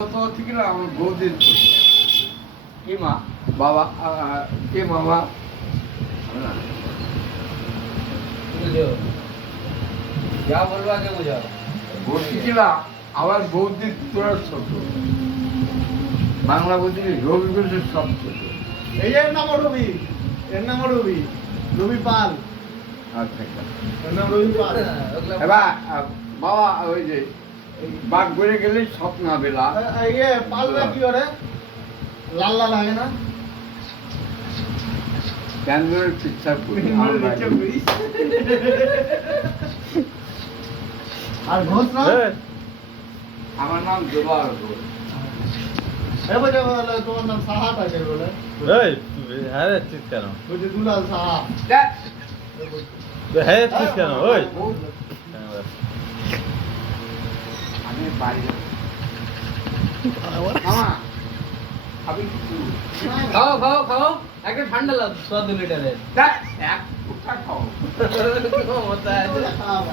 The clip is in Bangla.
থেকে না আমার বৌদির কি মা বাবা কে মামা क्या बोलवा के मुझे ভর্তি ছিল আমার বৌদির তোরা ছোট বাংলা বৌদি রবি ঘোষের সব ছোট এই এর নাম রবি, এর নাম রবি, রবি পাল। আচ্ছা এর নাম রবি পাল। এবার বাবা ওই যে বাঘ ঘুরে গেলে স্বপ্ন বেলা ইয়ে পালটা কি করে? লাল লাল হয় না? ব্যাঙ্গালোরের পিকচার করি আর ঘোষ না? আমার নাম জোবার ঘোষ এবারে বলে তোমার নাম সাহা থাকে বলে। এই হ্যাঁ চিৎ কেন ওই যে দুলাল সাহা। দেখ, হ্যাঁ চিৎ কেন ওই আমি বাড়ি যাবো। মামা আমি কিছু खाओ खाओ खाओ एक ठंडा ला 100 लीटर है দেখ, এক ফুটা খাও होता है খাওয়া